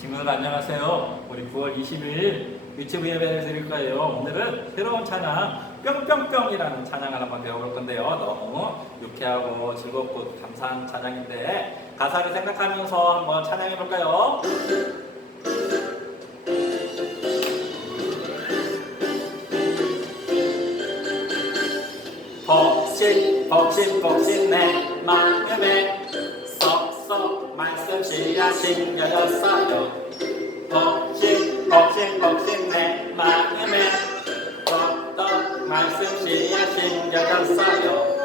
친구들 안녕하세요. 우리 9월 20일 유튜브 예배를 드릴 거예요. 오늘은 새로운 찬양 뿅뿅뿅이라는 찬양을 한번 배워볼 건데요. 너무 유쾌하고 즐겁고 감사한 찬양인데 가사를 생각하면서 한번 찬양해 볼까요? 복신 복신 복신 내 마음에 쏙쏙 말씀 씨앗이 열렸어요. 복신 복신 복신 내 마음에. 쏙쏙 말씀 씨앗이 열렸어요.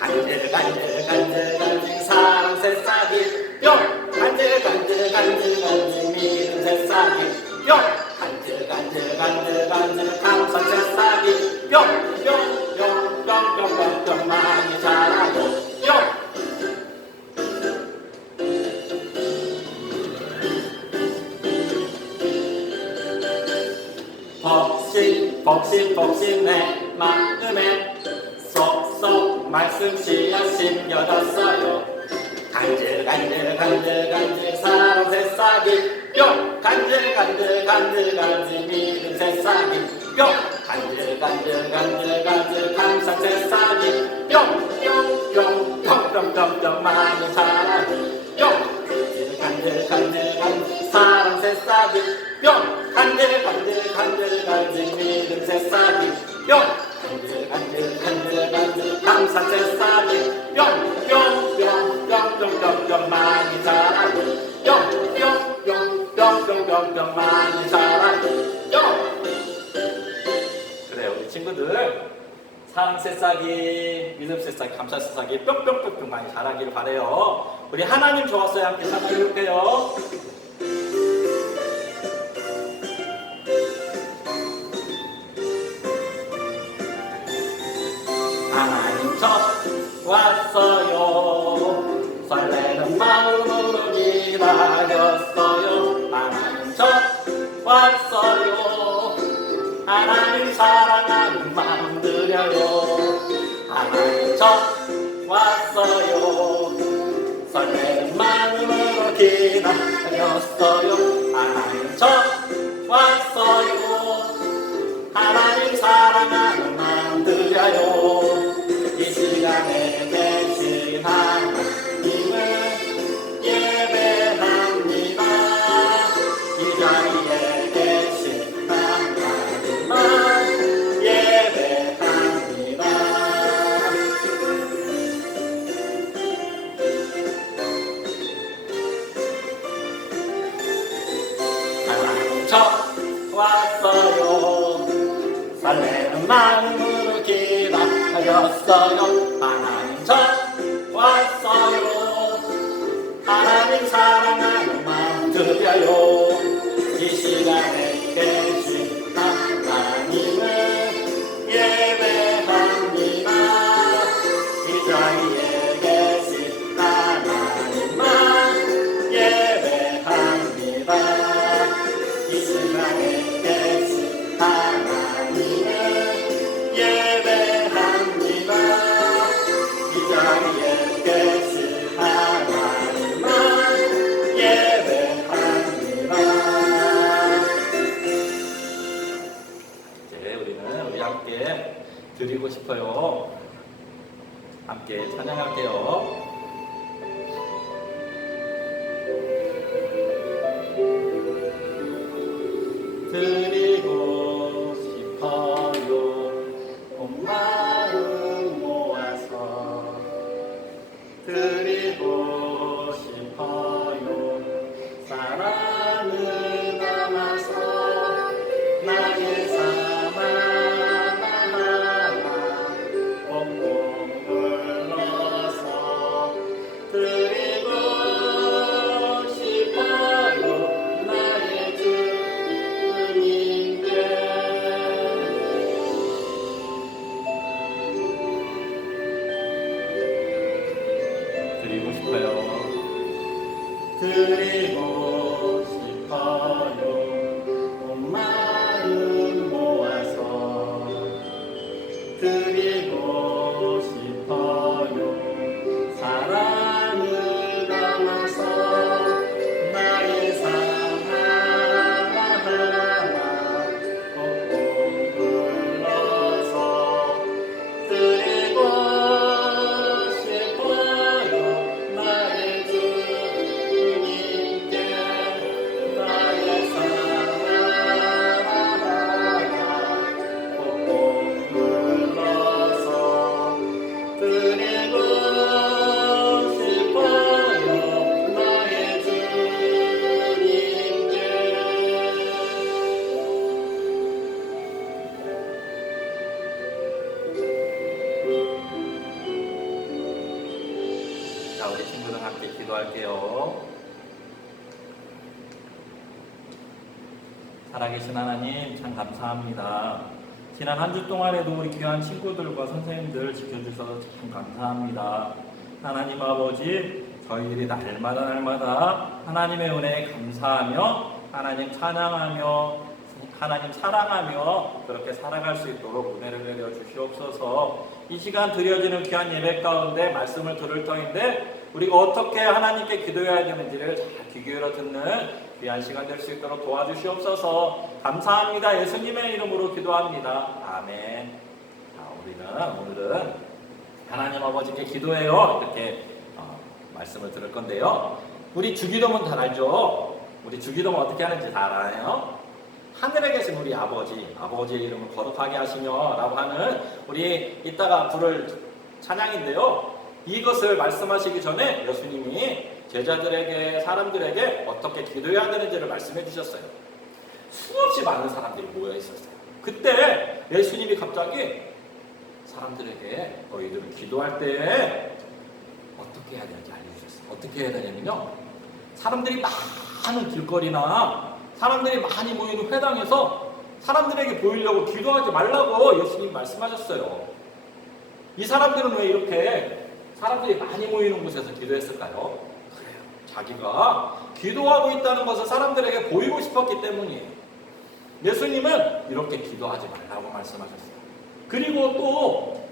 간질 간질 간질 간질 사랑 새싹이. 뿅! 간질 간질 간질 간질 믿음 새싹이. 뿅! 간질 간질 간질 간질 감사 새싹이. 뿅뿅뿅뿅뿅뿅뿅 복신 복신 복신 내 마음에 쏙쏙 말씀 씨앗 심겨졌어요 간질 간질 간질 간질 사랑 새싹이 뿅. 간질 간질 간질 간질 믿음 새싹이 뿅. 간질 간질 간질 간질 감사 새싹이 뿅뿅뿅뿅뿅뿅뿅 많이 자라요 뿅 간질 간질 간질 사랑 새싹이 뿅 간질 간질 간질 간질 믿음 새싹이 뿅 간질 간질 간질 간질 감사 새싹이 뿅뿅뿅뿅뿅뿅뿅 많이 자라요 뿅뿅뿅뿅뿅뿅뿅 많이 자라요 뿅 그래 우리 친구들 사랑 새싹이 믿음 새싹이 감사 새싹이 뿅뿅뿅뿅 많이 자라기를 바래요. 우리 하나님 좋았어요 함께 찬양해 볼게요. 하나님 저 왔어요 설레는 마음으로 기다렸어요. 하나님 저 왔어요 하나님 사랑하는 마음 드려요. 하나님 저 왔어요. 마음으로 기다렸어요. 하나님 저 왔어요. 하나님 사랑하는 드려요. 이 시간에 계신 하 살아계신 하나님 참 감사합니다. 지난 한 주 동안에도 우리 귀한 친구들과 선생님들 지켜주셔서 참 감사합니다. 하나님 아버지 저희들이 날마다 날마다 하나님의 은혜에 감사하며 하나님 찬양하며 하나님 사랑하며 그렇게 살아갈 수 있도록 은혜를 내려 주시옵소서. 이 시간 드려지는 귀한 예배 가운데 말씀을 들을 터인데 우리가 어떻게 하나님께 기도해야 되는지를 잘귀 기울여 듣는 귀한 시간 될 수 있도록 도와주시옵소서. 감사합니다. 예수님의 이름으로 기도합니다. 아멘. 자, 우리는 오늘은 하나님 아버지께 기도해요. 이렇게 어, 말씀을 들을 건데요. 우리 주기도문 잘 알죠? 우리 주기도문 어떻게 하는지 잘 알아요? 하늘에 계신 우리 아버지, 아버지의 이름을 거룩하게 하시며 라고 하는 우리 이따가 부를 찬양인데요. 이것을 말씀하시기 전에 예수님이 제자들에게, 사람들에게 어떻게 기도해야 되는지를 말씀해 주셨어요. 수없이 많은 사람들이 모여 있었어요. 그때 예수님이 갑자기 사람들에게 너희들은 기도할 때 어떻게 해야 되는지 알려주셨어요. 어떻게 해야 되냐면요. 사람들이 많은 길거리나 사람들이 많이 모이는 회당에서 사람들에게 보이려고 기도하지 말라고 예수님 말씀하셨어요. 이 사람들은 왜 이렇게 사람들이 많이 모이는 곳에서 기도했을까요? 자기가 기도하고 있다는 것을 사람들에게 보이고 싶었기 때문이에요. 예수님은 이렇게 기도하지 말라고 말씀하셨어요. 그리고 또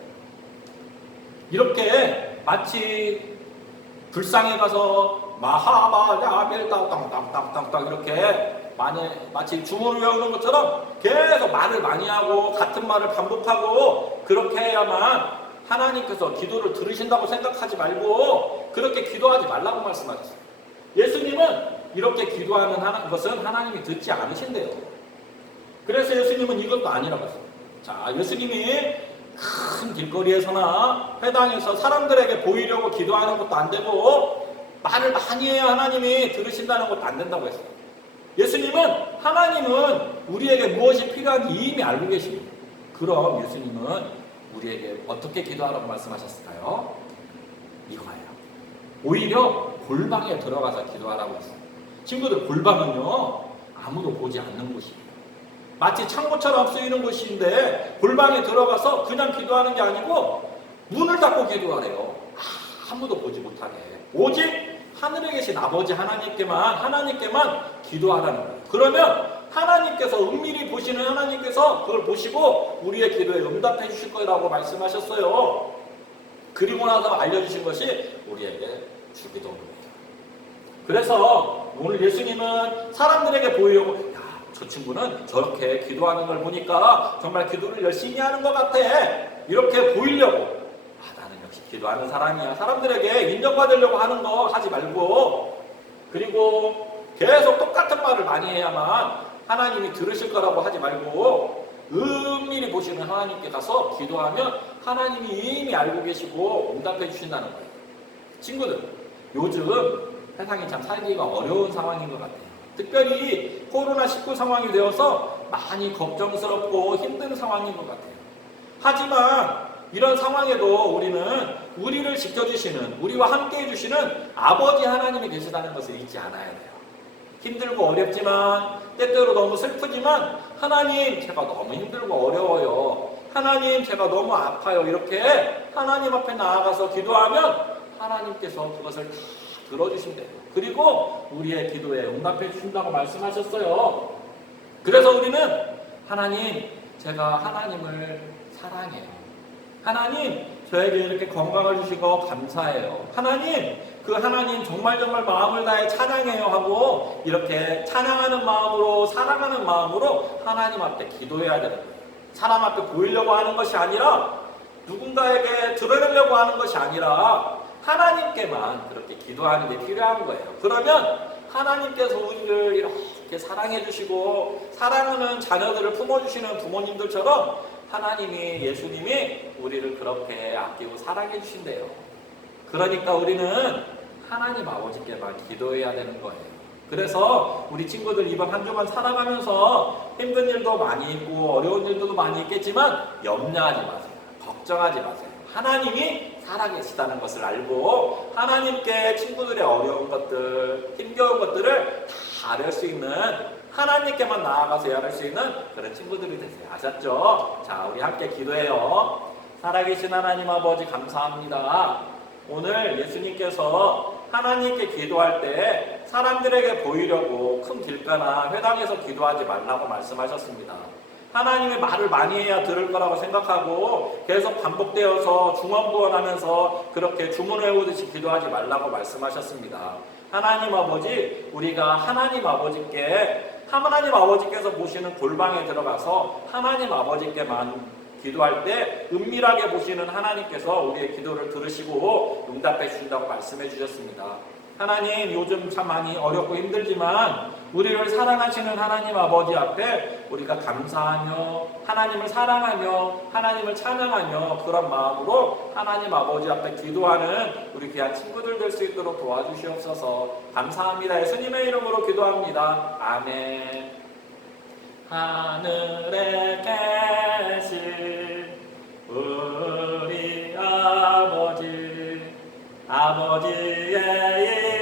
이렇게 마치 불상에 가서 마하마야벨 땅땅땅땅땅 이렇게 많이 마치 주문을 외우는 것처럼 계속 말을 많이 하고 같은 말을 반복하고 그렇게 해야만 하나님께서 기도를 들으신다고 생각하지 말고 그렇게 기도하지 말라고 말씀하셨어요. 예수님은 이렇게 기도하는 하나, 것은 하나님이 듣지 않으신대요. 그래서 예수님은 이것도 아니라고 했어요. 자, 예수님이 큰 길거리에서나 회당에서 사람들에게 보이려고 기도하는 것도 안 되고 말을 많이 해야 하나님이 들으신다는 것도 안 된다고 했어요. 예수님은 하나님은 우리에게 무엇이 필요한지 이미 알고 계십니다. 그럼 예수님은 우리에게 어떻게 기도하라고 말씀하셨을까요? 이거예요. 오히려 골방에 들어가서 기도하라고 했어요. 친구들 골방은요 아무도 보지 않는 곳이에요. 마치 창고처럼 쓰이는 곳인데 골방에 들어가서 그냥 기도하는 게 아니고 문을 닫고 기도하래요. 아무도 보지 못하게. 오직 하늘에 계신 아버지 하나님께만 하나님께만 기도하라는 거예요. 그러면 하나님께서 은밀히 보시는 하나님께서 그걸 보시고 우리의 기도에 응답해 주실 거라고 말씀하셨어요. 그리고 나서 알려주신 것이 우리에게 주기도문입니다. 그래서 오늘 예수님은 사람들에게 보이려고 야, 저 친구는 저렇게 기도하는 걸 보니까 정말 기도를 열심히 하는 것 같아. 이렇게 보이려고 기도하는 사람이야. 사람들에게 인정받으려고 하는 거 하지 말고 그리고 계속 똑같은 말을 많이 해야만 하나님이 들으실 거라고 하지 말고 은밀히 보시는 하나님께 가서 기도하면 하나님이 이미 알고 계시고 응답해 주신다는 거예요. 친구들, 요즘 세상이 참 살기가 어려운 상황인 것 같아요. 특별히 코로나19 상황이 되어서 많이 걱정스럽고 힘든 상황인 것 같아요. 하지만 이런 상황에도 우리는 우리를 지켜주시는, 우리와 함께 해주시는 아버지 하나님이 계시다는 것을 잊지 않아야 돼요. 힘들고 어렵지만, 때때로 너무 슬프지만, 하나님, 제가 너무 힘들고 어려워요. 하나님, 제가 너무 아파요. 이렇게 하나님 앞에 나아가서 기도하면 하나님께서 그것을 다 들어주신대요. 그리고 우리의 기도에 응답해 주신다고 말씀하셨어요. 그래서 우리는 하나님, 제가 하나님을 사랑해요. 하나님, 저에게 이렇게 건강을 주시고 감사해요. 하나님, 그 하나님 정말 정말 마음을 다해 찬양해요 하고 이렇게 찬양하는 마음으로 사랑하는 마음으로 하나님 앞에 기도해야 거예요. 사람 앞에 보이려고 하는 것이 아니라 누군가에게 드러내려고 하는 것이 아니라 하나님께만 그렇게 기도하는 게 필요한 거예요. 그러면 하나님께서 우리를 이렇게 사랑해 주시고 사랑하는 자녀들을 품어 주시는 부모님들처럼 하나님이 예수님이 우리를 그렇게 아끼고 사랑해 주신대요. 그러니까 우리는 하나님 아버지께만 기도해야 되는 거예요. 그래서 우리 친구들 이번 한 주간 살아가면서 힘든 일도 많이 있고 어려운 일도 많이 있겠지만 염려하지 마세요. 걱정하지 마세요. 하나님이 살아계시다는 것을 알고 하나님께 친구들의 어려운 것들, 힘겨운 것들을 다 아뢰 수 있는 하나님께만 나아가서 해할 수 있는 그런 친구들이 되세요. 아셨죠? 자, 우리 함께 기도해요. 살아계신 하나님 아버지 감사합니다. 오늘 예수님께서 하나님께 기도할 때 사람들에게 보이려고 큰 길가나 회당에서 기도하지 말라고 말씀하셨습니다. 하나님의 말을 많이 해야 들을 거라고 생각하고 계속 반복되어서 중언부언하면서 그렇게 주문을 외우듯이 기도하지 말라고 말씀하셨습니다. 하나님 아버지, 우리가 하나님 아버지께 하나님 아버지께서 보시는 골방에 들어가서 하나님 아버지께만 기도할 때 은밀하게 보시는 하나님께서 우리의 기도를 들으시고 응답해 주신다고 말씀해 주셨습니다. 하나님 요즘 참 많이 어렵고 힘들지만 우리를 사랑하시는 하나님 아버지 앞에 우리가 감사하며 하나님을 사랑하며 하나님을 찬양하며 그런 마음으로 하나님 아버지 앞에 기도하는 우리 귀한 친구들 될 수 있도록 도와주시옵소서. 감사합니다. 예수님의 이름으로 기도합니다. 아멘. 하늘에 계신 우리 아버지 아버지의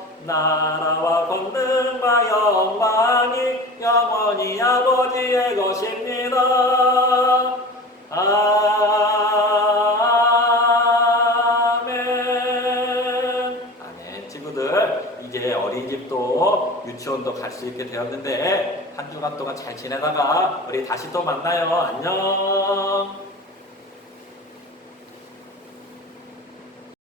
나라와 권능과 영광이 영원히 아버지의 것입니다. 아멘. 아멘. 친구들, 이제 어린이집도 유치원도 갈 수 있게 되었는데 한 주간 동안 잘 지내다가 우리 다시 또 만나요. 안녕.